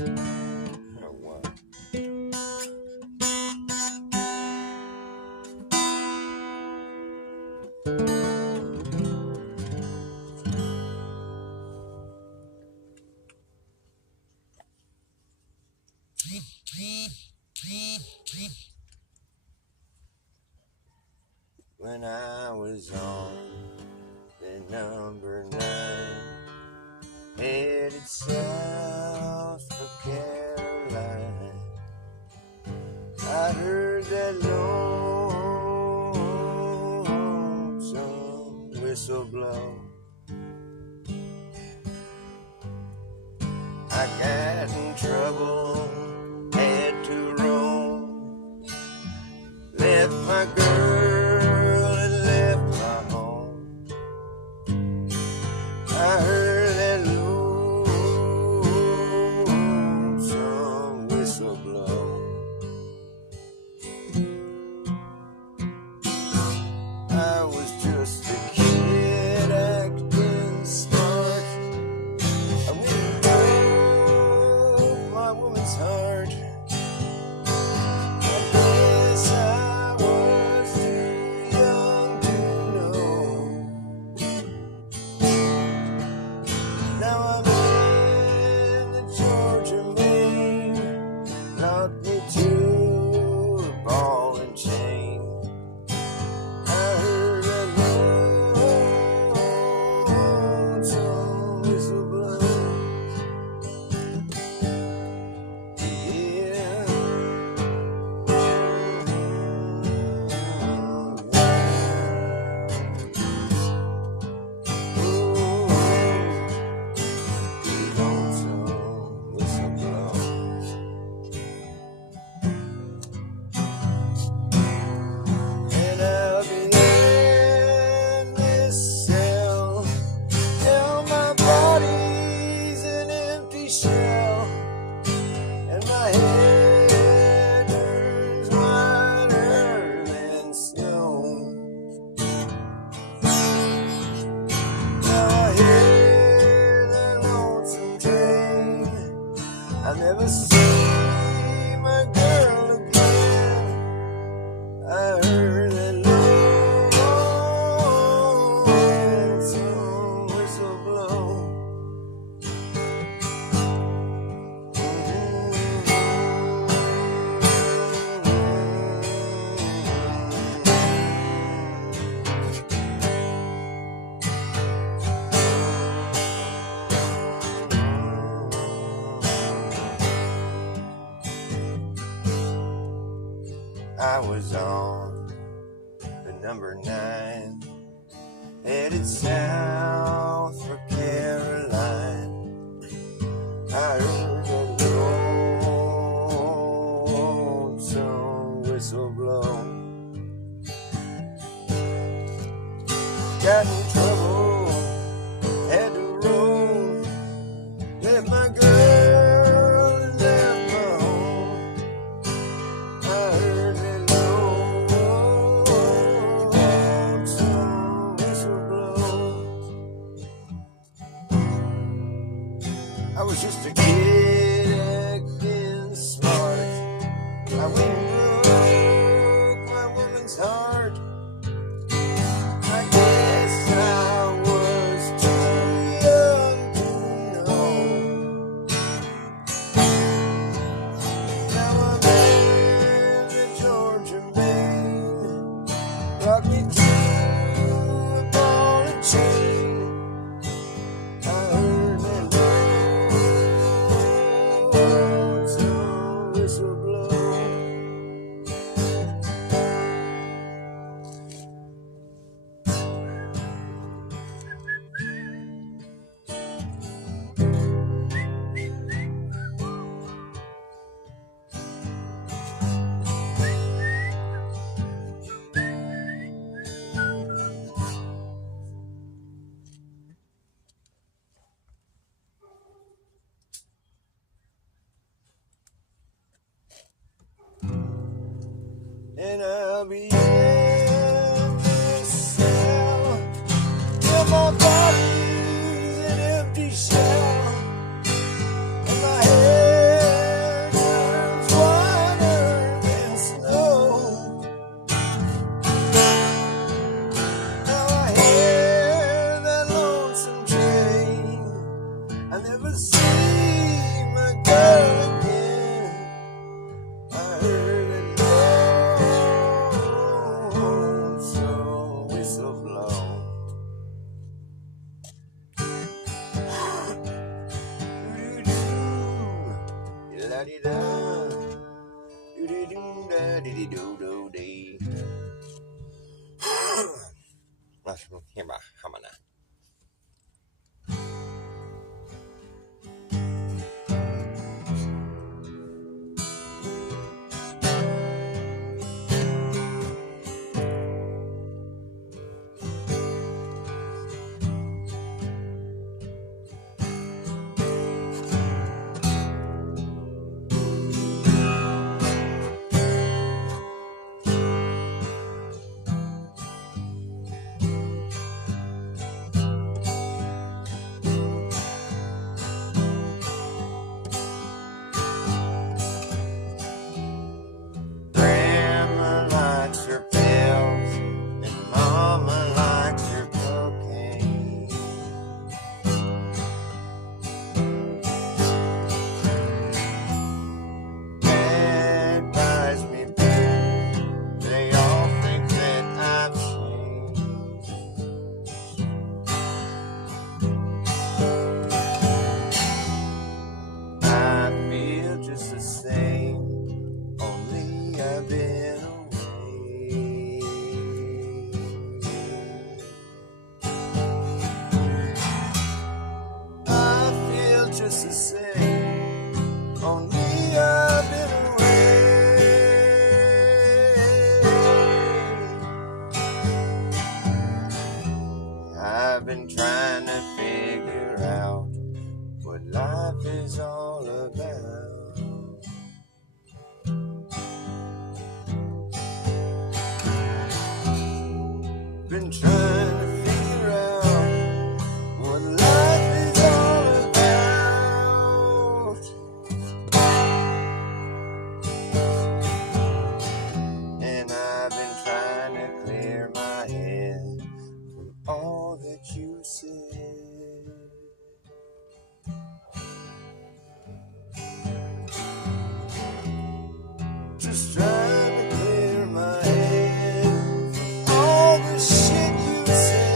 Or what? When I was on the number 9, headed south for Carolina, I heard that lonesome whistle blow. I got in trouble, had to roam, left my girl and left my home. I heard that lonesome whistle blow. I was just a kid acting smart. I wouldn't broke my woman's heart. I guess I was too young to know. Now I'm in the Georgia main, locked me to a ball and chain. I heard a lonesome whistle blow. Yeah. Lonesome whistle blow. And I'll be in this cell till my body's an empty shell, and my head turns whiter than snow. Now I hear the lonesome train. I'll never see my girl again. I heard that lonesome whistle blow. I was on the number 9, headed south for Caroline. I heard a lonesome whistle blow. Got in trouble, had to roam, left my girl and left my home. I heard that lonesome whistle blow. I was just a kid acting smart. I went and broke my woman's heart. I guess I was too young to know. Now I'm in the Georgia main, lock me to a ball and chain. I heard that lonesome whistle blow. And I'll be in this cell till my body's an empty shell, and my head Hamana. Grandma likes her pills, and Mama likes her cocaine. Dad buys me beer, they all think that I've changed. I feel just the same, only I've been away. I feel just the same, only I've been away. I've been trying to figure out what life is all about. Been trying to figure out what life is all about. And I've been trying to clear my head from all that you said. Just trying to clear my head from all the shit you said.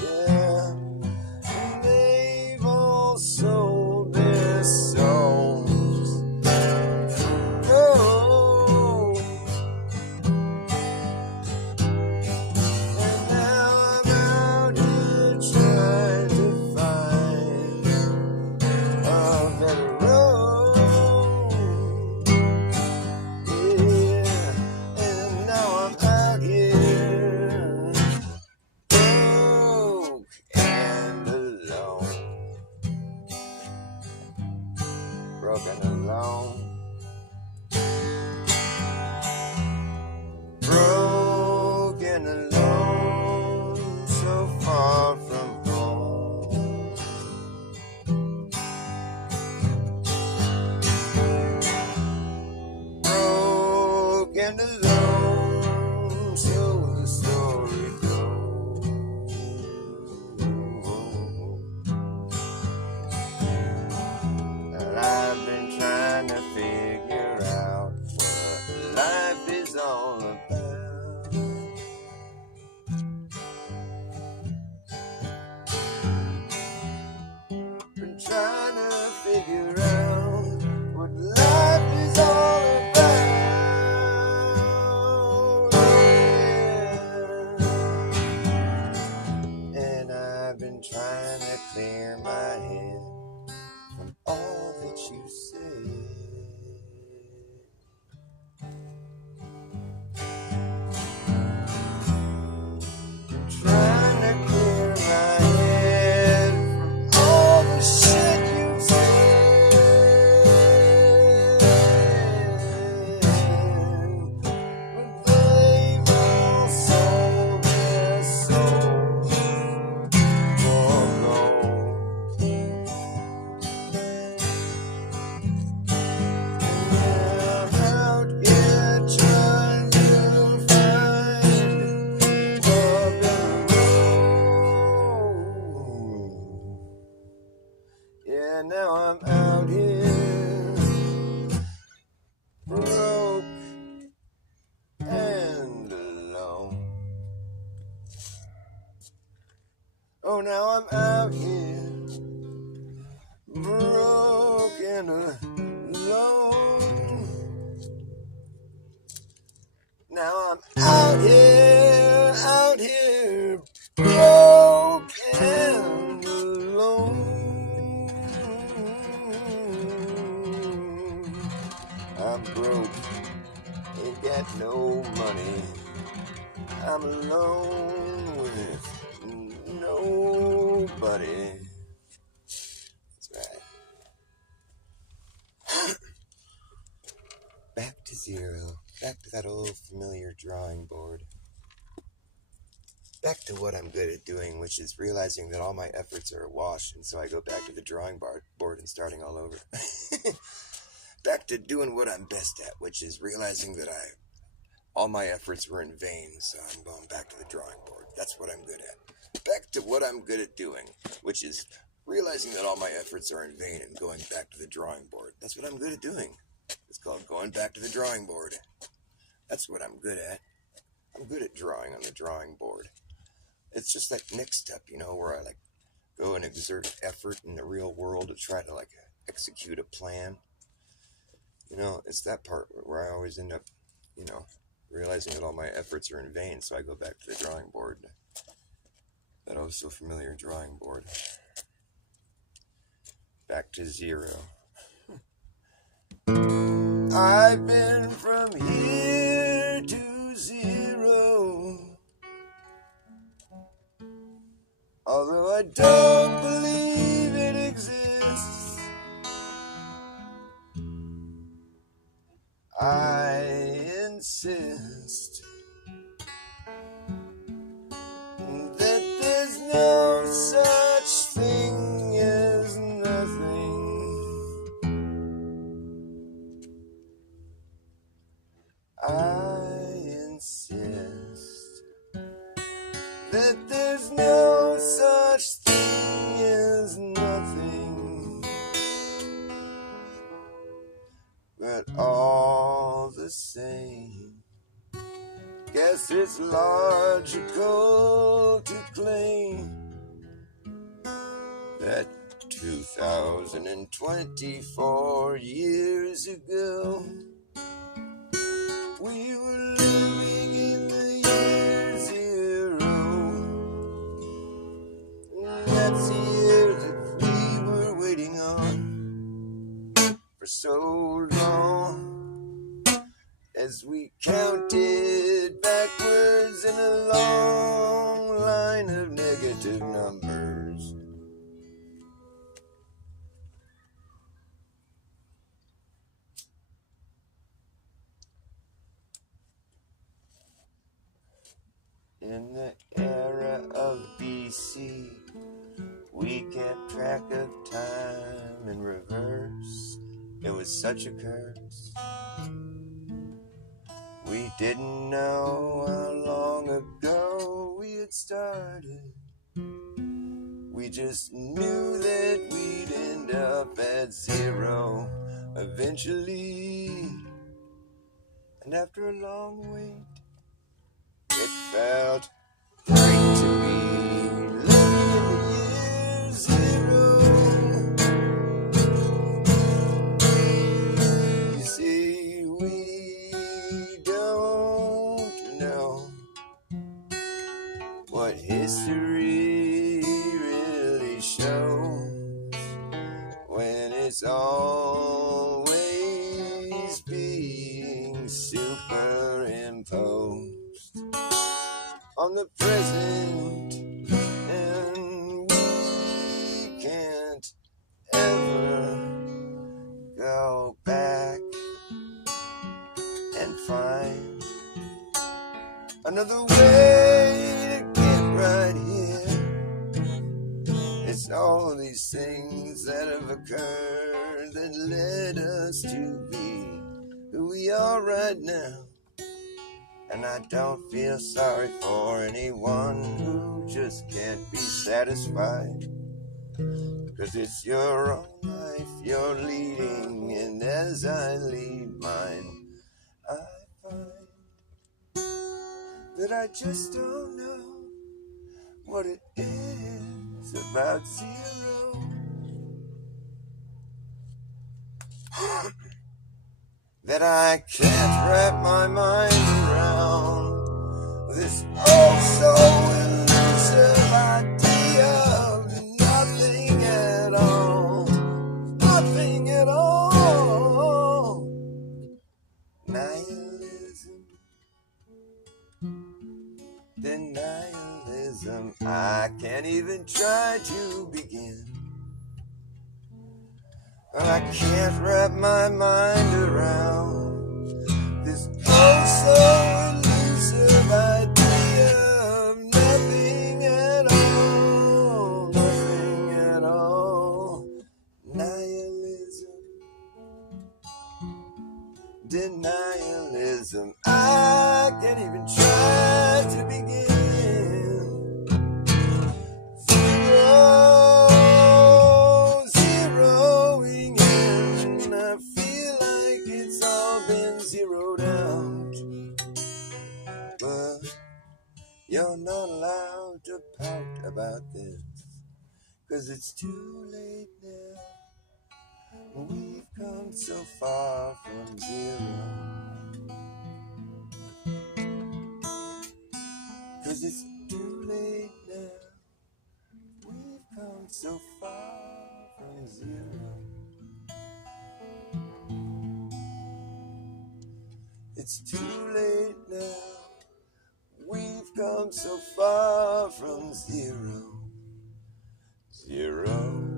Yeah, and they've all sold their souls for gold. And now I'm out here trying to find a better road. Yeah, and now I'm out here broke and alone. Broken alone. Broken alone, so far from home. Broken alone, so the story goes. And I've been trying to figure out what life is all about. Been trying to figure out what life is all about. Yeah. And I've been trying to clear my head from all that you said. Been trying to clear my head from all the shit you said. But they've all sold their souls for gold. And I'm out here trying to find a better road. Yeah, now I'm out here broke and alone. Oh, now I'm out here Now I'm out here, broke and alone. I'm broke, ain't got no money. I'm alone with nobody. That's right. Back to zero. Back to that old familiar drawing board. Back to what I'm good at doing, which is realizing that all my efforts are a wash, and so I go back to the drawing board and starting all over. Back to doing what I'm best at, which is realizing that all my efforts were in vain, so I'm going back to the drawing board. That's what I'm good at. Back to what I'm good at doing, which is realizing that all my efforts are in vain and going back to the drawing board. That's what I'm good at doing. It's called going back to the drawing board. That's what I'm good at. I'm good at drawing on the drawing board. It's just that next step, where I go and exert effort in the real world to try to execute a plan. It's that part where I always end up, realizing that all my efforts are in vain, so I go back to the drawing board. That oh so familiar drawing board. Back to zero. I've been from here to zero. Although I don't believe it exists, I insist that there's no such thing as nothing. I insist that there's no such thing as nothing. But all the same, guess it's logical to claim that 2024 years ago, we were living in the year zero. That's the year that we were waiting on for so long, as we counted backwards in a long line of negative numbers. In the era of BC, we kept track of time in reverse. It was such a curse. We didn't know how long ago we had started. We just knew that we'd end up at zero eventually. And after a long wait, it felt great to be living in the year zero. You see, we don't know what history really shows when it's always being superimposed on the present, and we can't ever go back and find another way to get right here. It's all these things that have occurred that led us to be who we are right now. And I don't feel sorry for anyone who just can't be satisfied, 'cause it's your own life you're leading, and as I lead mine, I find that I just don't know what it is about zero. That I can't wrap my mind around. Denialism, I can't even try to begin. Well, I can't wrap my mind around this oh so elusive idea of nothing at all, nothing at all. Nihilism, denialism, I can't even try to begin. Zeroing in, I feel like it's all been zeroed out. But you're not allowed to pout about this, 'cause it's too late now. We've come so far from zero. 'Cause it's too late now. We've come so far from zero. It's too late now. We've come so far from zero. Zero.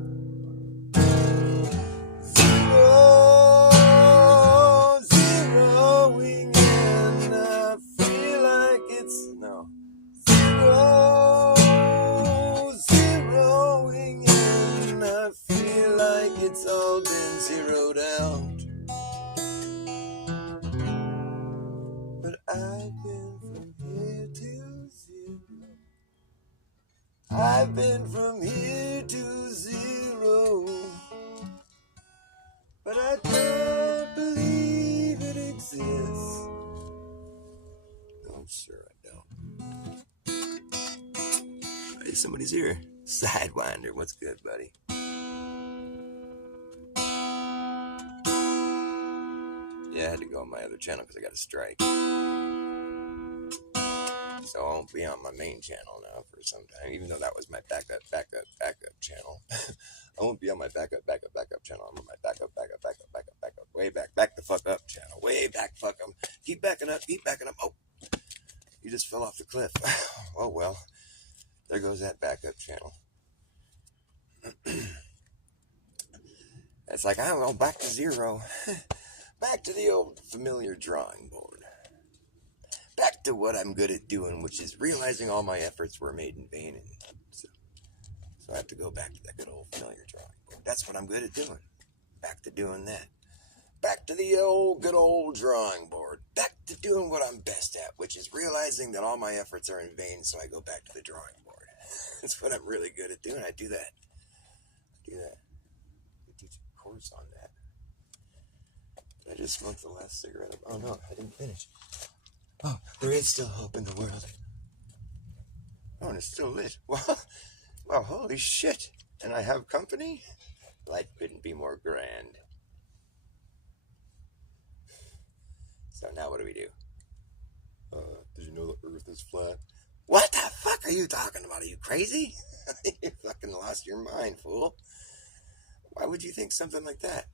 Zeroing in. I feel like it's no. Zeroing in. I feel like it's all been zeroed out. But I've been from here to zero. I've been from here to zero. But I don't believe it exists. No, sir, I don't. Hey, somebody's here. Sidewinder, what's good, buddy? Yeah, I had to go on my other channel because I got a strike. So I won't be on my main channel now for some time, even though that was my backup channel. I won't be on my backup channel. I'm on my backup, way back the fuck up channel. Way back, fuck them. Keep backing up. Oh, you just fell off the cliff. Oh, well, there goes that backup channel. It's like, I'm going back to zero. Back to the old familiar drawing board. Back to what I'm good at doing, which is realizing all my efforts were made in vain. And so I have to go back to that good old familiar drawing board. That's what I'm good at doing. Back to doing that. Back to the good old drawing board. Back to doing what I'm best at, which is realizing that all my efforts are in vain, so I go back to the drawing board. That's what I'm really good at doing. I do that. I teach a course on that. I just smoked the last cigarette. Oh, no, I didn't finish. Oh, there is still hope in the world. Oh, and it's still lit. Well, holy shit. And I have company? Life couldn't be more grand. So now what do we do? Did you know the earth is flat? What the fuck are you talking about? Are you crazy? You fucking lost your mind, fool. Why would you think something like that?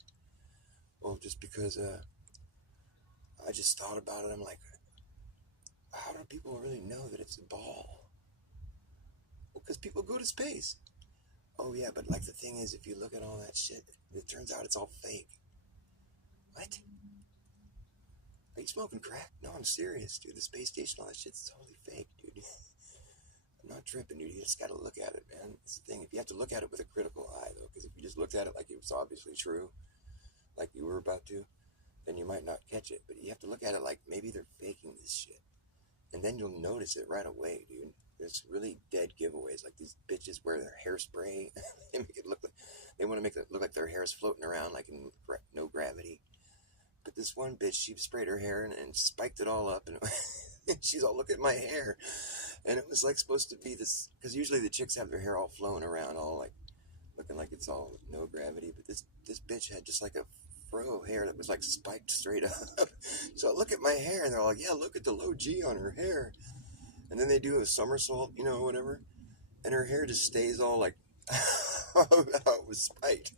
Well, just because I just thought about it. I'm like, how do people really know that it's a ball? Well, because people go to space. Oh, yeah, but like the thing is, if you look at all that shit, it turns out it's all fake. What? Are you smoking crack? No, I'm serious, dude. The space station, all that shit's totally fake, dude. I'm not tripping, dude. You just gotta look at it, man. It's the thing. If you have to look at it with a critical eye, though, because if you just looked at it like it was obviously true, like you were about to, then you might not catch it. But you have to look at it like maybe they're faking this shit. And then you'll notice it right away, dude. There's really dead giveaways. Like these bitches wear their hairspray. They make it look like, they want to make it look like their hair is floating around like in no gravity. But this one bitch, she sprayed her hair and spiked it all up. And she's all, look at my hair. And it was like supposed to be this, because usually the chicks have their hair all flowing around, all like looking like it's all no gravity. But this bitch had just like a fro of hair that was like spiked straight up. So I look at my hair and they're like, yeah, look at the low G on her hair. And then they do a somersault, you know, whatever. And her hair just stays all like, how it was spiked.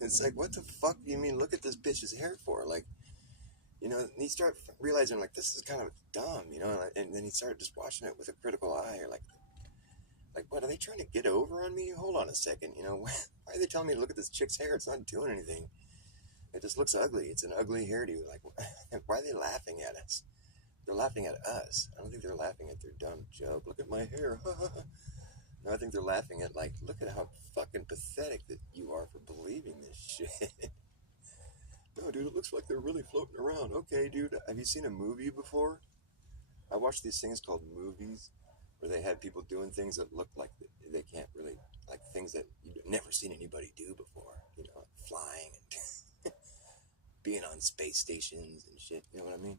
It's like, what the fuck do you mean? Look at this bitch's hair for? Like, You know, and you start realizing like this is kind of dumb, you know, and then you start just watching it with a critical eye, or like what are they trying to get over on me? Hold on a second, you know, why are they telling me to look at this chick's hair? It's not doing anything. It just looks ugly. It's an ugly hairdo. Like, why are they laughing at us? They're laughing at us. I don't think they're laughing at their dumb joke. Look at my hair. No, I think they're laughing at, like, look at how fucking pathetic that you are for believing this shit. No, dude, it looks like they're really floating around. Okay, dude, have you seen a movie before? I watch these things called movies where they have people doing things that look like they can't really, like things that you've never seen anybody do before. You know, flying and being on space stations and shit. You know what I mean?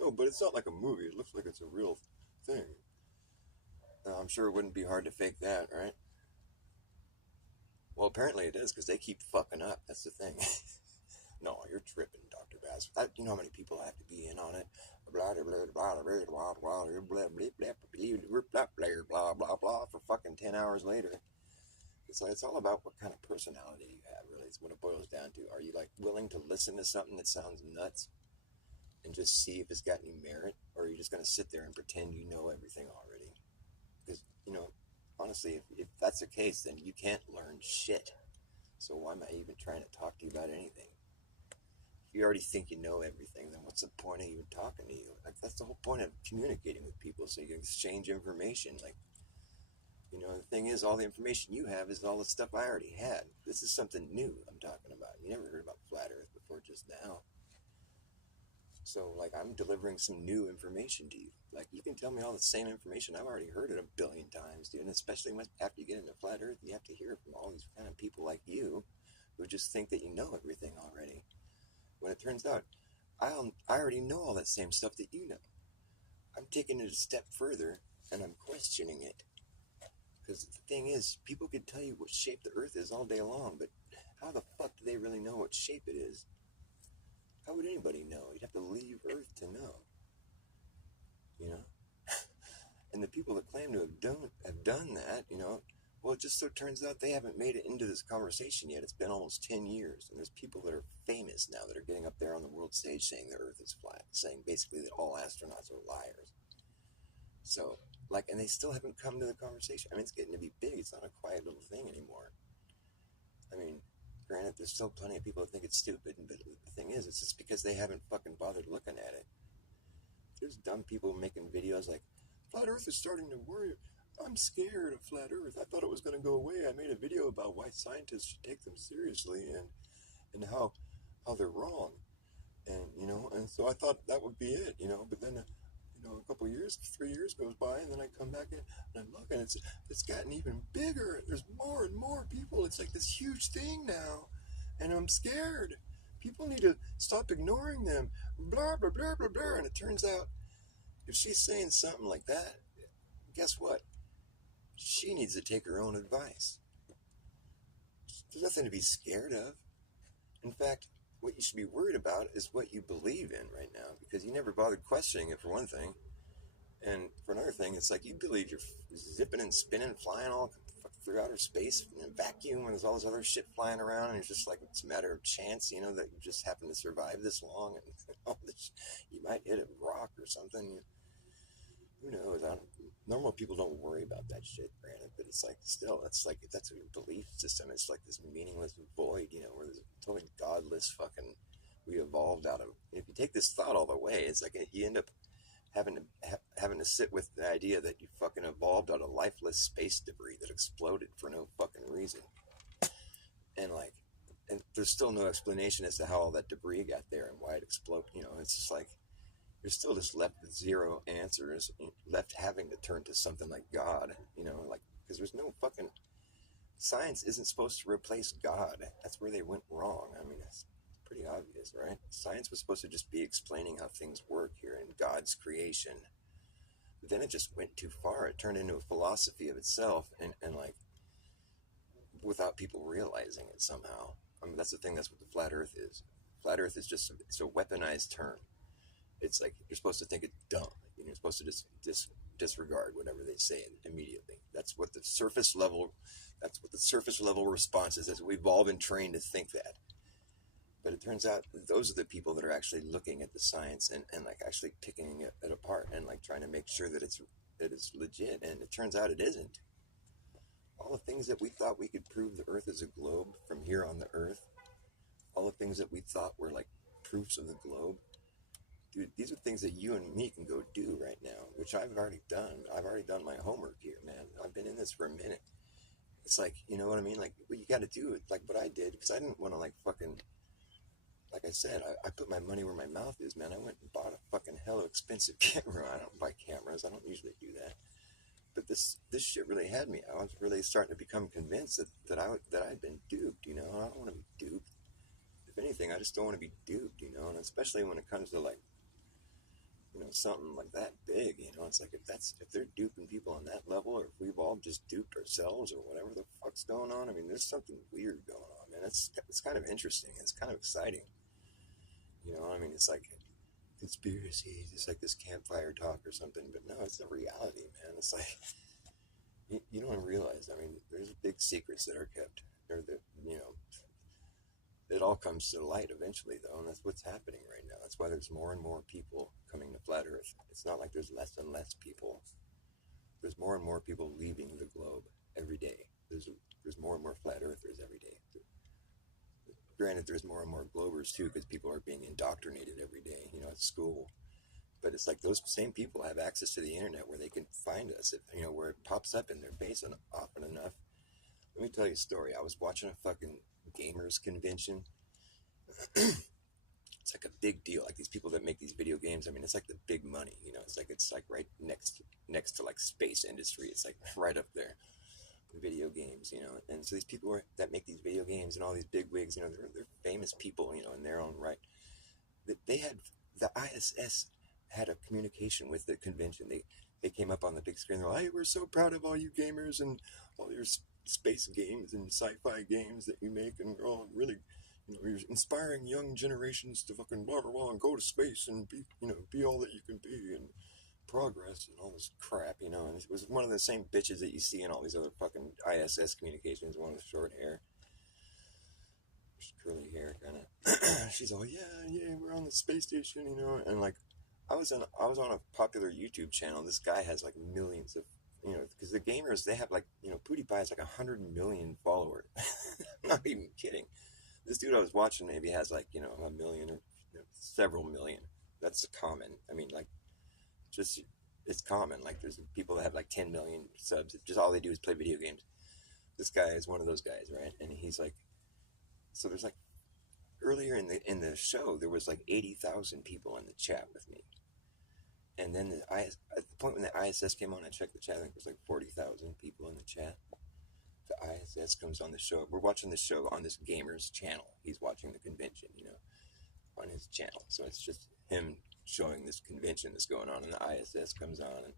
No, but it's not like a movie. It looks like it's a real thing. I'm sure it wouldn't be hard to fake that, right? Well, apparently it is, because they keep fucking up. That's the thing. No, you're tripping, Dr. Bass. You know how many people have to be in on it? Blah, blah, blah, blah, blah, blah, blah, blah, blah, blah, for fucking 10 hours later. It's all about what kind of personality you have, really. It's what it boils down to. Are you, like, willing to listen to something that sounds nuts and just see if it's got any merit? Or are you just going to sit there and pretend you know everything already? Because, you know, honestly, if that's the case, then you can't learn shit. So why am I even trying to talk to you about anything? If you already think you know everything, then what's the point of even talking to you? Like, that's the whole point of communicating with people, so you can exchange information. Like, you know, the thing is, all the information you have is all the stuff I already had. This is something new I'm talking about. You never heard about flat Earth before just now. So, like, I'm delivering some new information to you. Like, you can tell me all the same information. I've already heard it a billion times, dude. And especially after you get into flat Earth, you have to hear from all these kind of people like you who just think that you know everything already. When it turns out, I already know all that same stuff that you know. I'm taking it a step further, and I'm questioning it. Because the thing is, people could tell you what shape the Earth is all day long, but how the fuck do they really know what shape it is? How would anybody know? You'd have to leave Earth to know. You know? And the people that claim to have done that, you know, well, it just so turns out they haven't made it into this conversation yet. It's been almost 10 years, and there's people that are famous now that are getting up there on the world stage saying the Earth is flat, saying basically that all astronauts are liars. So, like, and they still haven't come to the conversation. I mean, it's getting to be big. It's not a quiet little thing anymore. I mean, granted, there's still plenty of people that think it's stupid, but the thing is, it's just because they haven't fucking bothered looking at it. There's dumb people making videos like, flat Earth is starting to worry. I'm scared of flat Earth. I thought it was going to go away. I made a video about why scientists should take them seriously and how they're wrong. And, you know, and so I thought that would be it, you know, but then, you know, a couple of years, 3 years goes by, and then I come back in and I look, and it's gotten even bigger. There's more and more people. It's like this huge thing now, and I'm scared. People need to stop ignoring them. Blah, blah, blah, blah, blah. And it turns out, if she's saying something like that, guess what? She needs to take her own advice. There's nothing to be scared of. In fact, what you should be worried about is what you believe in right now, because you never bothered questioning it, for one thing. And for another thing, it's like you believe you're zipping and spinning, flying all through outer space in a vacuum, and there's all this other shit flying around, and it's just like it's a matter of chance, you know, that you just happen to survive this long, and all this, you might hit a rock or something. Who knows? Normal people don't worry about that shit, granted, but it's like, still, that's a belief system. It's like this meaningless void, you know, where there's a totally godless fucking, we evolved out of. If you take this thought all the way, it's like you end up having to sit with the idea that you fucking evolved out of lifeless space debris that exploded for no fucking reason. And like, and there's still no explanation as to how all that debris got there and why it exploded. You know, it's just like, you're still just left with zero answers, left having to turn to something like God, you know, like, because there's no fucking, science isn't supposed to replace God. That's where they went wrong. I mean, it's pretty obvious, right? Science was supposed to just be explaining how things work here in God's creation. But then it just went too far. It turned into a philosophy of itself, and like, without people realizing it somehow. I mean, that's the thing. That's what the flat Earth is. Flat Earth is just, it's a weaponized term. It's like you're supposed to think it's dumb. You're supposed to just disregard whatever they say immediately. That's what the surface level response is. As we've all been trained to think that. But it turns out those are the people that are actually looking at the science and like actually picking it apart and like trying to make sure that it's legit. And it turns out it isn't. All the things that we thought we could prove the Earth is a globe from here on the Earth, all the things that we thought were like proofs of the globe, dude, these are things that you and me can go do right now, which I've already done. I've already done my homework here, man. I've been in this for a minute. It's like, you know what I mean? Like, what you got to do, like what I did, because I didn't want to, like, fucking, like I said, I put my money where my mouth is, man. I went and bought a fucking hella expensive camera. I don't buy cameras. I don't usually do that. But this shit really had me. I was really starting to become convinced that I'd been duped, you know? And I don't want to be duped. If anything, I just don't want to be duped, you know? And especially when it comes to, like, you know, something like that big, you know, it's like if they're duping people on that level, or if we've all just duped ourselves, or whatever the fuck's going on. I mean, there's something weird going on, man. It's kind of interesting. It's kind of exciting, you know. I mean, it's like conspiracy, it's like this campfire talk or something, but no, it's the reality, man. It's like you don't realize. I mean, there's big secrets that are kept, or that, you know. It all comes to light eventually, though, and that's what's happening right now. That's why there's more and more people coming to Flat Earth. It's not like there's less and less people. There's more and more people leaving the globe every day. There's more and more Flat Earthers every day. Granted, there's more and more Globers, too, because people are being indoctrinated every day, you know, at school. But it's like those same people have access to the internet where they can find us, if, you know, where it pops up in their face often enough. Let me tell you a story. I was watching a fucking gamers convention. It's like a big deal. Like these people that make these video games, I mean, it's like the big money, you know. It's like right next to like space industry. It's like right up there, video games, you know. And so these people that make these video games and all these big wigs, you know, they're famous people, you know, in their own right. They had the ISS had a communication with the convention. They came up on the big screen. They're like, "Hey, we're so proud of all you gamers and all your space games and sci-fi games that you make, and oh, really, you know, you're inspiring young generations to fucking blah blah blah and go to space and be, you know, be all that you can be and progress and all this crap, you know." And it was one of the same bitches that you see in all these other fucking ISS communications, one with short hair, curly hair, kind of. She's all, yeah, we're on the space station, you know, and like, I was on a popular YouTube channel. This guy has like millions of, you know, because the gamers, they have like, you know, PewDiePie has like 100 million followers. I'm not even kidding. This dude I was watching maybe has like, you know, a million or, you know, several million. That's common. I mean, like, just, it's common. Like, there's people that have like 10 million subs. Just all they do is play video games. This guy is one of those guys, right? And he's like, so there's like, earlier in the show, there was like 80,000 people in the chat with me. And then at the point when the ISS came on, I checked the chat. I think there was like 40,000 people in the chat. The ISS comes on the show. We're watching the show on this gamer's channel. He's watching the convention, you know, on his channel. So it's just him showing this convention that's going on, and the ISS comes on, and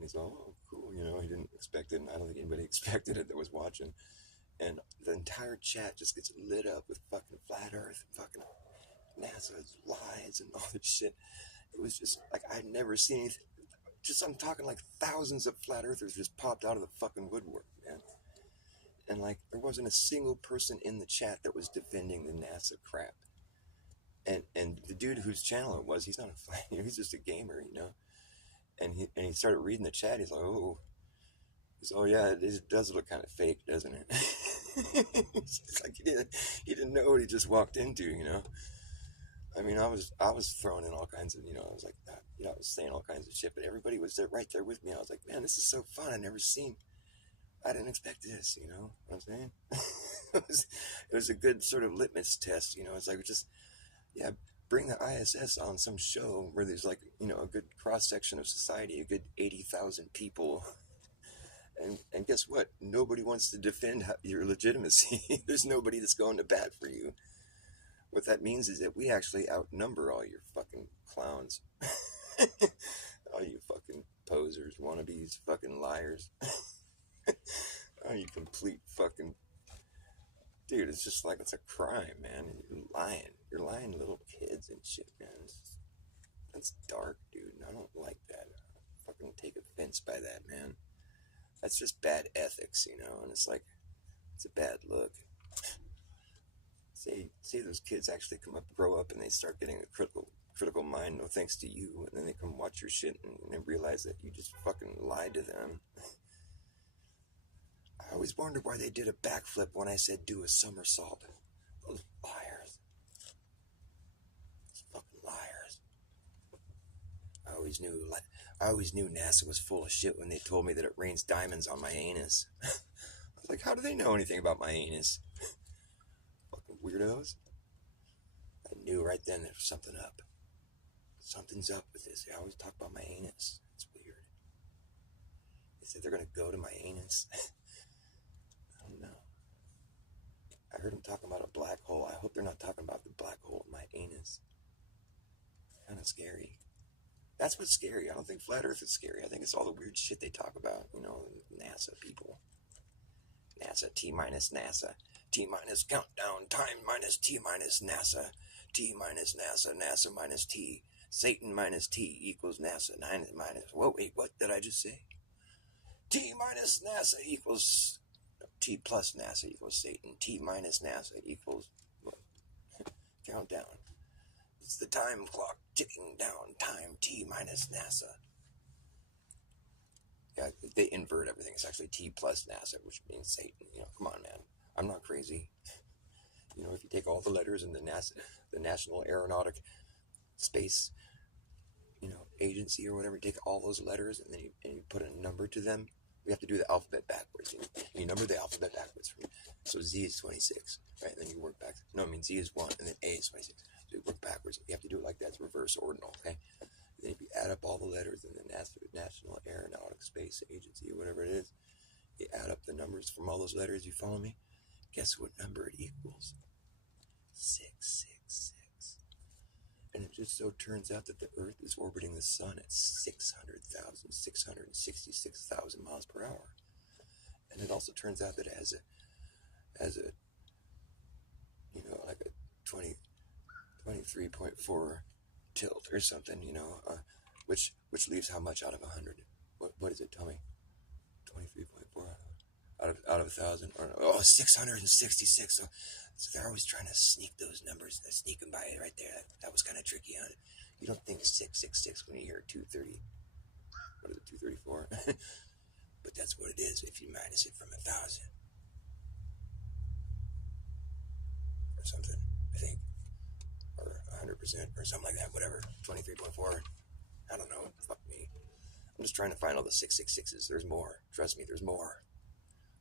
he's all, oh, cool, you know. He didn't expect it, and I don't think anybody expected it that was watching. And the entire chat just gets lit up with fucking Flat Earth and fucking NASA's lies and all this shit. It was just like, I'd never seen anything. Just, I'm talking like thousands of Flat Earthers just popped out of the fucking woodwork, man. And like, there wasn't a single person in the chat that was defending the NASA crap. And the dude whose channel it was, he's not a Flat, you know, he's just a gamer, you know. And he started reading the chat. He's like, oh yeah, it does look kind of fake, doesn't it? It's like he didn't know what he just walked into, you know. I mean, I was throwing in all kinds of, you know, I was like, you know, I was saying all kinds of shit, but everybody was there, right there with me. I was like, man, this is so fun. I didn't expect this, you know what I'm saying? It was a good sort of litmus test, you know. It's like, just, yeah, bring the ISS on some show where there's like, you know, a good cross section of society, a good 80,000 people. And guess what? Nobody wants to defend your legitimacy. There's nobody that's going to bat for you. What that means is that we actually outnumber all your fucking clowns. All you fucking posers, wannabes, fucking liars. Oh, you complete fucking... Dude, it's just like, it's a crime, man. You're lying. You're lying to little kids and shit, man. That's dark, dude. I don't like that. I fucking take offense by that, man. That's just bad ethics, you know. And it's like, it's a bad look. say those kids actually grow up, and they start getting a critical mind, no thanks to you, and then they come watch your shit and they realize that you just fucking lied to them. I always wondered why they did a backflip when I said do a somersault. Those liars. Those fucking liars. I always knew NASA was full of shit when they told me that it rains diamonds on my anus. I was like, how do they know anything about my anus? Fucking weirdos. I knew right then there was something up. Something's up with this. They always talk about my anus. It's weird. They said they're gonna go to my anus. I don't know. I heard them talking about a black hole. I hope they're not talking about the black hole in my anus. Kind of scary. That's what's scary. I don't think flat Earth is scary. I think it's all the weird shit they talk about. You know, NASA people. NASA, T minus NASA. T minus countdown. Time minus T minus NASA. T minus NASA. NASA minus T. Satan minus T equals NASA. 9 minus. Whoa, wait, what did I just say? T minus NASA equals. T plus NASA equals Satan. T minus NASA equals. What? Countdown. It's the time clock ticking down. Time T minus NASA. Yeah, they invert everything. It's actually T plus NASA, which means Satan. You know, come on, man. I'm not crazy. You know, if you take all the letters in the NASA, the National Aeronautic Space, you know, Agency or whatever, you take all those letters and then you put a number to them. We have to do the alphabet backwards. You number the alphabet backwards. So Z is 26, right? And then you work back. No, I mean Z is 1, and then A is 26. So you work backwards. You have to do it like that. It's reverse ordinal, okay? And then if you add up all the letters in the National Aeronautic Space Agency or whatever it is, you add up the numbers from all those letters. You follow me? Guess what number it equals? 666. And it just so turns out that the Earth is orbiting the Sun at 666,000 miles per hour. And it also turns out that it has a you know, like a 23.4 tilt or something, you know, which leaves how much out of 100? What is it? Tell me. 23.4 out of 1,000, or 666. So they're always trying to sneak those numbers. They're sneaking by it right there. That was kind of tricky on it. You don't think 666 when you hear 230. What is it? 234. But that's what it is if you minus it from 1,000 or something. I think, or 100% or something like that. Whatever. 23.4. I don't know. Fuck me. I'm just trying to find all the 666s. There's more. Trust me, there's more.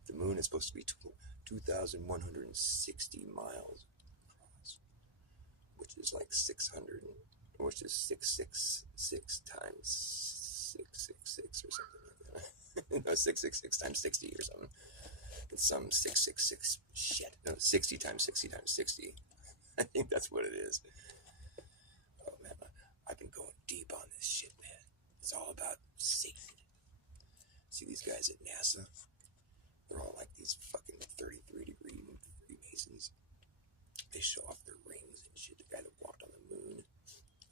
The moon is supposed to be 2,160 miles across, which is like 600, which is 666 times 666 or something like that. No, 666 times 60 or something. It's some 666 shit. No, 60 times 60 times 60. I think that's what it is. Oh man, I've been going deep on this shit, man. It's all about Satan. See these guys at NASA? They're all like these fucking 33-degree Freemasons. They show off their rings and shit. The guy that walked on the moon,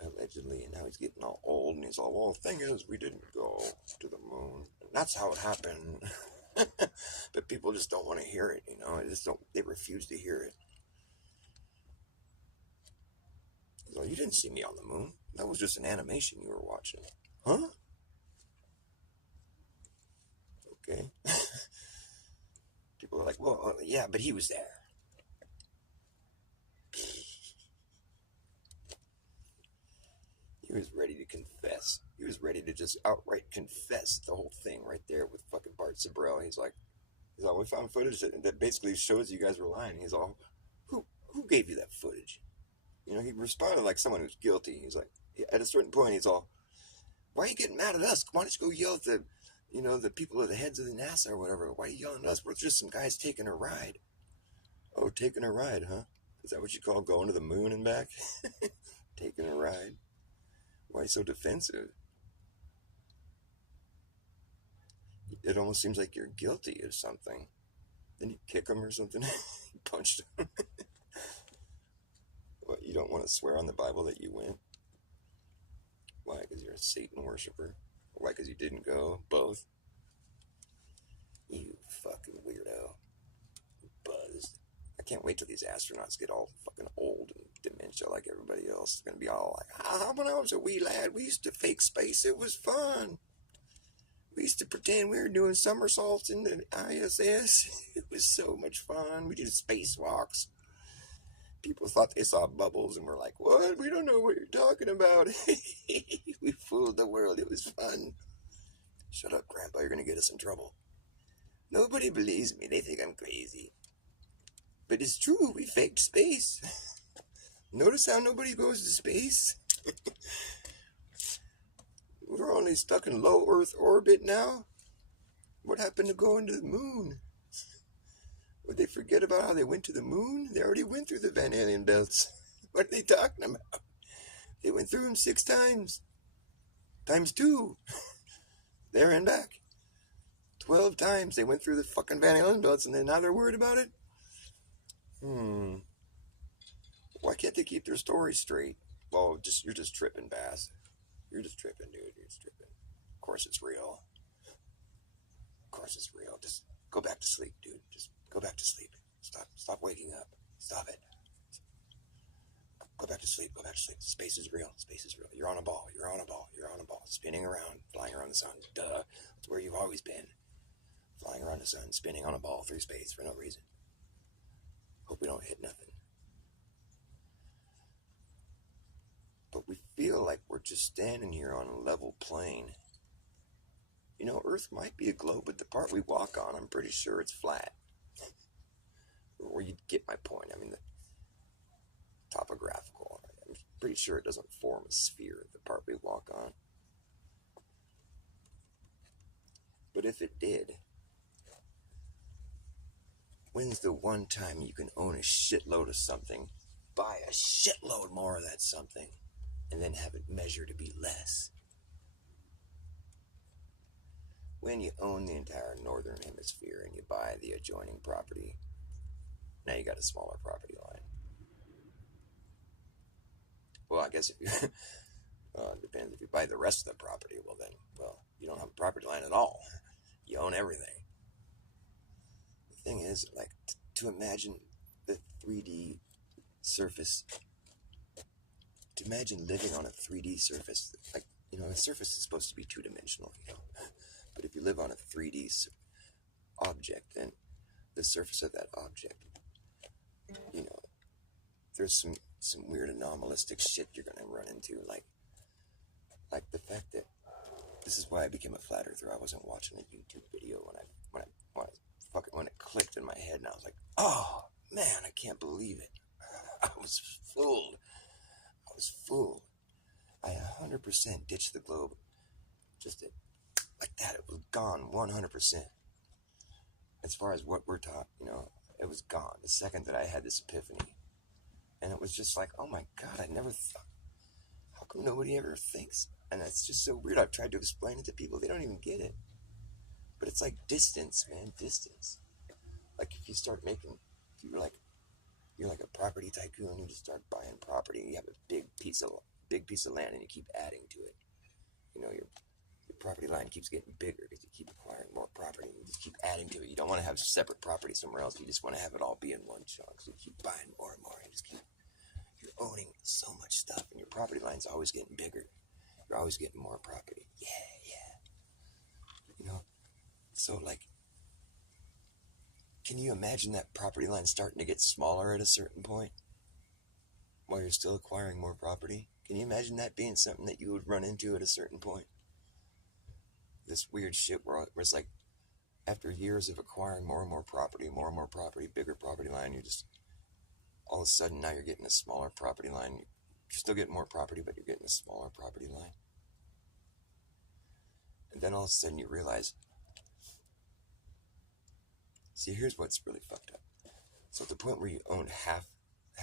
allegedly, and now he's getting all old, and he's all, well, the thing is, we didn't go to the moon. And that's how it happened. But people just don't want to hear it, you know. They refuse to hear it. He's like, you didn't see me on the moon. That was just an animation you were watching. Huh? Okay. People are like, well, yeah, but he was there. He was ready to confess. He was ready to just outright confess the whole thing right there with fucking Bart Sabrell. He's like, we found footage that basically shows you guys were lying. He's all, who gave you that footage? You know, he responded like someone who's guilty. He's like, at a certain point, he's all, why are you getting mad at us? Why don't you go yell at the people at the heads of the NASA or whatever? Why are you yelling at us? We're just some guys taking a ride. Oh, taking a ride, huh? Is that what you call going to the moon and back? Taking a ride. Why are you so defensive? It almost seems like you're guilty of something. Then you kick him or something. You punched him. What, you don't want to swear on the Bible that you went? Why? Because you're a Satan worshiper? Why? Because you didn't go? Both? You fucking weirdo. Buzzed. I can't wait till these astronauts get all fucking old and dementia like everybody else. They're gonna be all like, ah, when I was a wee lad, we used to fake space. It was fun. We used to pretend we were doing somersaults in the ISS. It was so much fun. We did spacewalks. People thought they saw bubbles and were like, what? We don't know what you're talking about. We fooled the world. It was fun. Shut up, Grandpa. You're going to get us in trouble. Nobody believes me. They think I'm crazy. But it's true. We faked space. Notice how nobody goes to space? We're only stuck in low Earth orbit now. What happened to going to the moon? Would they forget about how they went to the moon? They already went through the Van Allen belts. What are they talking about? They went through them 6 times. Times 2. There and back. 12 times they went through the fucking Van Allen belts, and then now they're worried about it? Why can't they keep their stories straight? Well, you're just tripping, Bass. You're just tripping, dude. You're just tripping. Of course it's real. Of course it's real. Just go back to sleep, dude. Just go back to sleep. Stop waking up. Stop it. Go back to sleep. Go back to sleep. Space is real. Space is real. You're on a ball. You're on a ball. You're on a ball. Spinning around. Flying around the sun. Duh. That's where you've always been. Flying around the sun. Spinning on a ball through space for no reason. Hope we don't hit nothing. But we feel like we're just standing here on a level plane. You know, Earth might be a globe, but the part we walk on, I'm pretty sure it's flat. Or you get my point. I mean, the topographical. I'm pretty sure it doesn't form a sphere, the part we walk on. But if it did, when's the one time you can own a shitload of something, buy a shitload more of that something, and then have it measure to be less? When you own the entire northern hemisphere and you buy the adjoining property, now you got a smaller property line. Well, I guess if you it depends. If you buy the rest of the property, well, you don't have a property line at all. You own everything. The thing is, like, to imagine the 3D surface, to imagine living on a 3D surface, like, you know, a surface is supposed to be 2-dimensional, you know, but if you live on a 3D object, then the surface of that object, you know, there's some weird anomalistic shit you're gonna run into, like the fact that this is why I became a flat earther. I wasn't watching a YouTube video when it clicked in my head, and I was like, oh man, I can't believe it. I was fooled. I 100% ditched the globe, just like that. It was gone 100%. As far as what we're taught, you know, it was gone the second that I had this epiphany. And it was just like, oh my God, I never thought. How come nobody ever thinks? And that's just so weird. I've tried to explain it to people. They don't even get it. But it's like distance, man. Distance. Like if you start making, if you're like a property tycoon, you just start buying property. And you have a big piece of land, and you keep adding to it. You know, your property line keeps getting bigger because you keep acquiring more property. And you just keep adding to it. You don't want to have separate property somewhere else. You just want to have it all be in one chunk. So you keep buying more and more. And just keep, you're owning so much stuff, and your property line's always getting bigger. You're always getting more property. Yeah. You know, so like, can you imagine that property line starting to get smaller at a certain point while you're still acquiring more property? Can you imagine that being something that you would run into at a certain point? This weird shit where it's like, after years of acquiring more and more property, bigger property line, you just, all of a sudden now you're getting a smaller property line. You're still getting more property, but you're getting a smaller property line. And then all of a sudden you realize, see, here's what's really fucked up. So at the point where you own half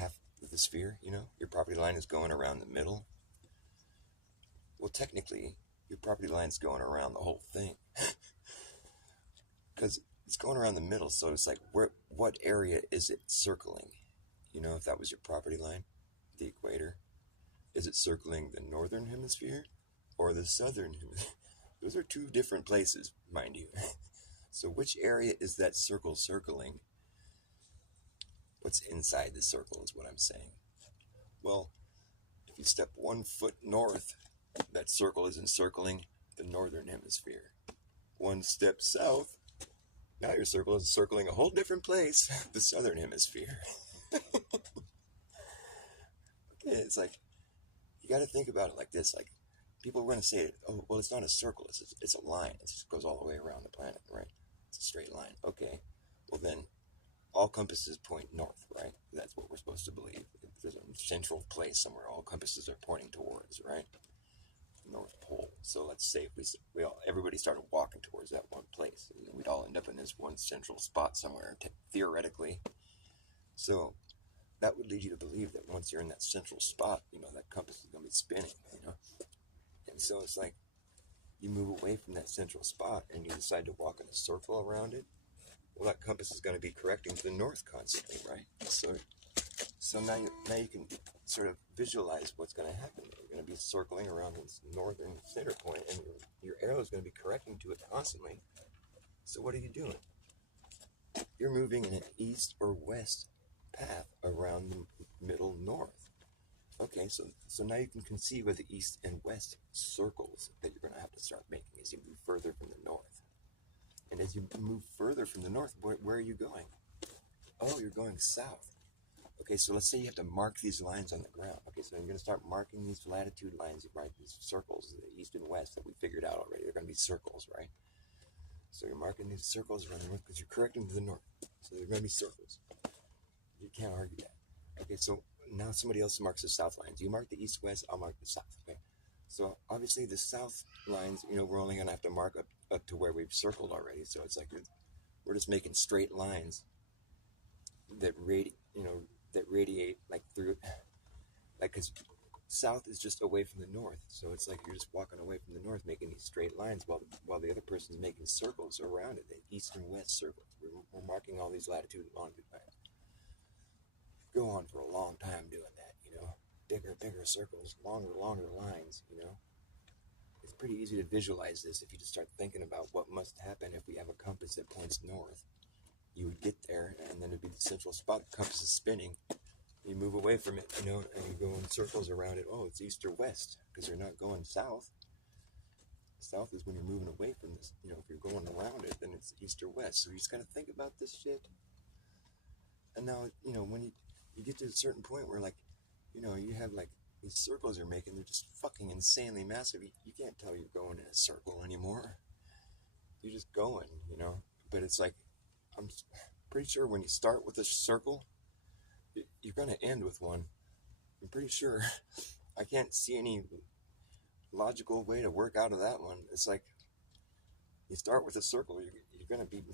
of the sphere, you know, your property line is going around the middle. Well, technically, your property line's going around the whole thing. Because it's going around the middle, so it's like, what area is it circling? You know, if that was your property line, the equator, is it circling the northern hemisphere or the southern hemisphere? Those are two different places, mind you. So which area is that circle circling? What's inside the circle is what I'm saying. Well, if you step 1 foot north, that circle is encircling the northern hemisphere. 1 step south, now your circle is circling a whole different place, the southern hemisphere. Okay, it's like, you got to think about it like this. Like, people are going to say, oh, well, it's not a circle, it's a line. It just goes all the way around the planet, right? It's a straight line. Okay, well then, all compasses point north, right? That's what we're supposed to believe. There's a central place somewhere all compasses are pointing towards, right? North Pole. So let's say if everybody started walking towards that one place, and we'd all end up in this one central spot somewhere, theoretically. So that would lead you to believe that once you're in that central spot, that compass is going to be spinning. And so it's like you move away from that central spot and you decide to walk in a circle around it. Well, that compass is going to be correcting to the north constantly, right? So now you can sort of visualize what's going to happen. You're going to be circling around this northern center point, and your arrow is going to be correcting to it constantly. So what are you doing? You're moving in an east or west path around the middle north. Okay, so now you can conceive of the east and west circles that you're going to have to start making as you move further from the north. And as you move further from the north, where are you going? Oh, you're going south. Okay, so let's say you have to mark these lines on the ground. Okay, so you're going to start marking these latitude lines, right? These circles, the east and west that we figured out already. They're going to be circles, right? So you're marking these circles around the north because you're correcting to the north. So they're going to be circles. You can't argue that. Okay, so now somebody else marks the south lines. You mark the east-west, I'll mark the south. Okay, so obviously the south lines, we're only going to have to mark up to where we've circled already. So it's like we're just making straight lines that radiate like through, like, because south is just away from the north. So it's like you're just walking away from the north, making these straight lines while the other person's making circles around it, the east and west circles. We're marking all these latitude and longitude lines. Go on for a long time doing that, bigger circles, longer lines, It's pretty easy to visualize this if you just start thinking about what must happen if we have a compass that points north. You would get there, and then it'd be the central spot. The compass is spinning. You move away from it, and you go in circles around it. Oh, it's east or west, because you're not going south. South is when you're moving away from this. If you're going around it, then it's east or west. So you just got to think about this shit. And now, when you get to a certain point where, like, you have, like, these circles you're making, they're just fucking insanely massive. You can't tell you're going in a circle anymore. You're just going, But it's like, I'm pretty sure when you start with a circle, you're going to end with one. I'm pretty sure. I can't see any logical way to work out of that one. It's like, you start with a circle, you're going to be...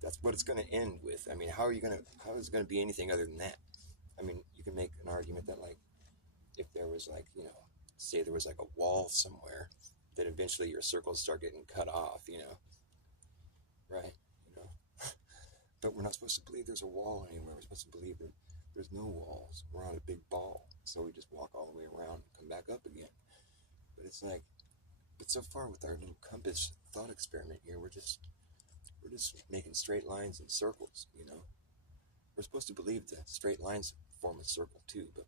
That's what it's going to end with. I mean, how is it going to be anything other than that? I mean, you can make an argument that, like, if there was, like, say there was, like, a wall somewhere, that eventually your circles start getting cut off, right? But we're not supposed to believe there's a wall anywhere. We're supposed to believe that there's no walls. We're on a big ball, so we just walk all the way around and come back up again. But it's like, so far with our little compass thought experiment here, we're just making straight lines and circles, We're supposed to believe that straight lines form a circle too, but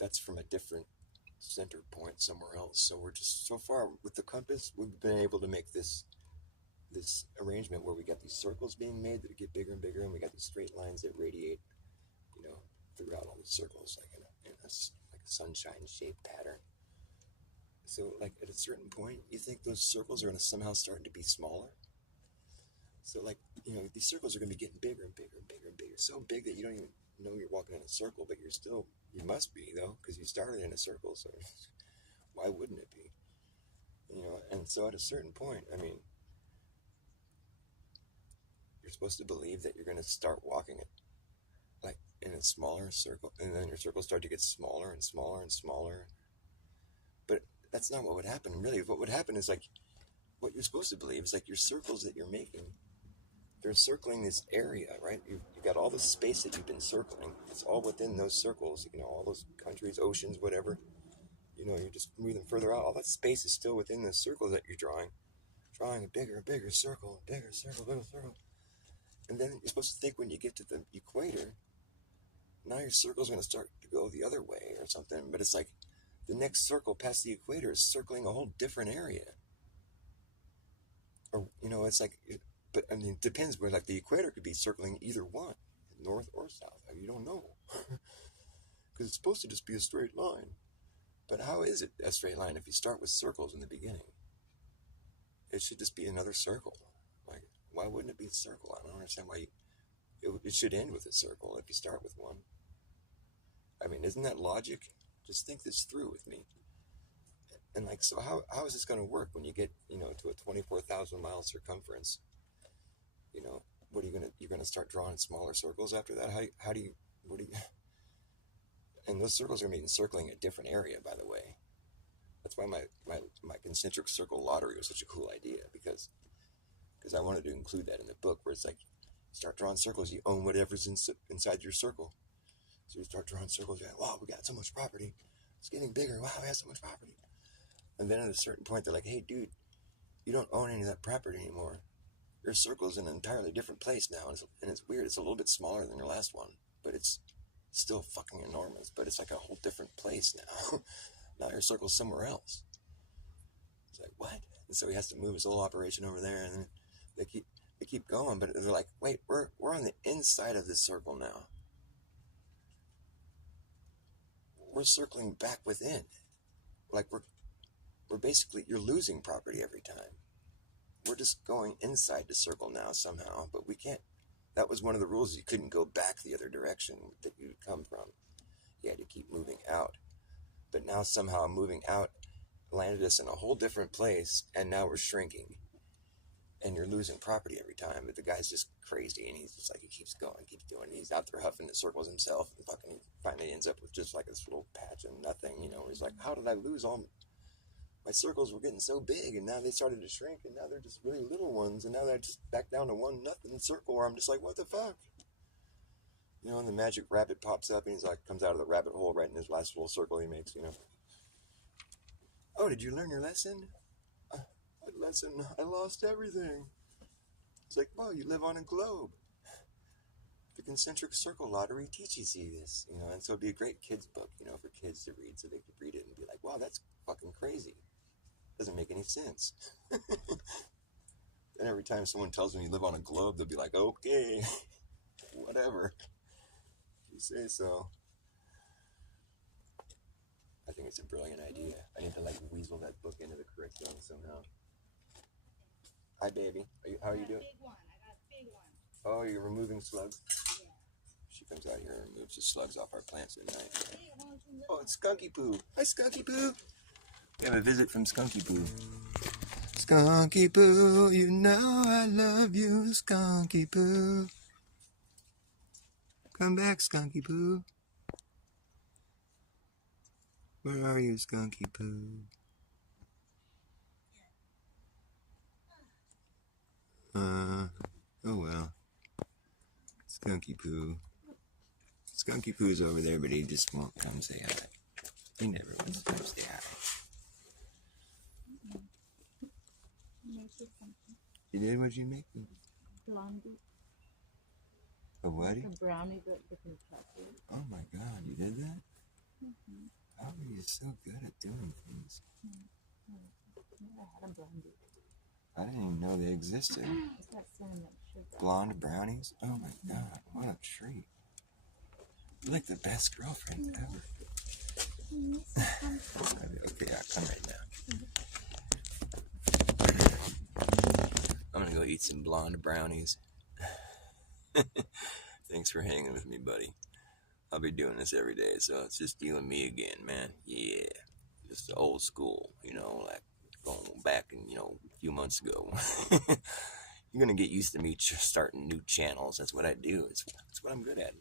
that's from a different center point somewhere else. So we're just, so far with the compass, we've been able to make this arrangement where we got these circles being made that get bigger and bigger, and we got these straight lines that radiate, throughout all the circles, like in a sunshine shaped pattern. So, like, at a certain point, you think those circles are going to somehow start to be smaller. So, like, these circles are going to be getting bigger and bigger and bigger and bigger. So big that you don't even know you're walking in a circle, but you must be, though, because you started in a circle, so why wouldn't it be? And so at a certain point, I mean, you're supposed to believe that you're going to start walking it, like, in a smaller circle, and then your circles start to get smaller and smaller and smaller. But that's not what would happen, really. What would happen is, like, what you're supposed to believe is, like, your circles that you're making, they're circling this area, right? You've got all the space that you've been circling. It's all within those circles, all those countries, oceans, whatever. You're just moving further out. All that space is still within the circles that you're drawing. Drawing a bigger circle, bigger circle, bigger circle. And then you're supposed to think when you get to the equator, now your circle's going to start to go the other way or something. But it's like the next circle past the equator is circling a whole different area. Or, it's like, but I mean, it depends where, like, the equator could be circling either one, north or south. You don't know. Because it's supposed to just be a straight line. But how is it a straight line if you start with circles in the beginning? It should just be another circle. Like, why wouldn't it be a circle? I don't understand why it should end with a circle if you start with one. I mean, isn't that logic? Just think this through with me. And like, so how is this going to work when you get, to a 24,000 mile circumference? What are you're going to start drawing smaller circles after that? And those circles are going to be encircling a different area, by the way. That's why my concentric circle lottery was such a cool idea, because I wanted to include that in the book, where it's like, start drawing circles, you own whatever's inside your circle. So you start drawing circles, you're like, wow, we got so much property. It's getting bigger. Wow, we have so much property. And then at a certain point, they're like, hey, dude, you don't own any of that property anymore. Your circle's in an entirely different place now. And it's weird. It's a little bit smaller than your last one, but it's still fucking enormous. But it's like a whole different place now. Now your circle's somewhere else. It's like, what? And so he has to move his whole operation over there, and then they keep going, but they're like, wait, we're on the inside of this circle now. We're circling back within. Like we're basically, you're losing property every time. We're just going inside the circle now somehow, but we can't. That was one of the rules. You couldn't go back the other direction that you'd come from. You had to keep moving out. But now somehow moving out landed us in a whole different place, and now we're shrinking. And you're losing property every time, but the guy's just crazy, and he's just like, he keeps going, keeps doing it. He's out there huffing the circles himself, and fucking finally ends up with just like this little patch of nothing, He's like, how did I lose all my circles? Were getting so big, and now they started to shrink, and now they're just really little ones, and now they're just back down to one nothing circle, where I'm just like, what the fuck? And the magic rabbit pops up, and he's like, comes out of the rabbit hole right in his last little circle he makes, Oh, did you learn your lesson? What lesson? I lost everything. It's like, well, you live on a globe. The concentric circle lottery teaches you this, and so it'd be a great kids book, for kids to read, so they could read it and be like, wow, that's fucking crazy. Doesn't make any sense. And every time someone tells them you live on a globe, they'll be like, okay, whatever. You say so. I think it's a brilliant idea. I need to weasel that book into the curriculum somehow. Hi, baby. How are you doing? I got a big one. Oh, you're removing slugs? Yeah. She comes out here and removes the slugs off our plants at night. Oh, it's Skunky Poo. Hi, Skunky Poo. We have a visit from Skunky Poo. Skunky Poo, you know I love you, Skunky Poo. Come back, Skunky Poo. Where are you, Skunky Poo? Oh well. Skunky Poo. Skunky Poo's over there, but he just won't come say hi. He never wants to come say hi. You did? What'd you make me? Blondie. A what? A brownie but different chocolate. Oh my god, you did that? Mm-hmm. How are you so good at doing things? I had a blondie. I didn't even know they existed. It's got cinnamon sugar. Blonde brownies? Oh my god, what a treat. You're like the best girlfriend ever. Okay, I'll come right now. I'm gonna go eat some blonde brownies. Thanks for hanging with me, buddy. I'll be doing this every day, so it's just you and me again, man. Yeah. Just the old school, like going back and, a few months ago. You're gonna get used to me starting new channels. That's what I do. It's what I'm good at.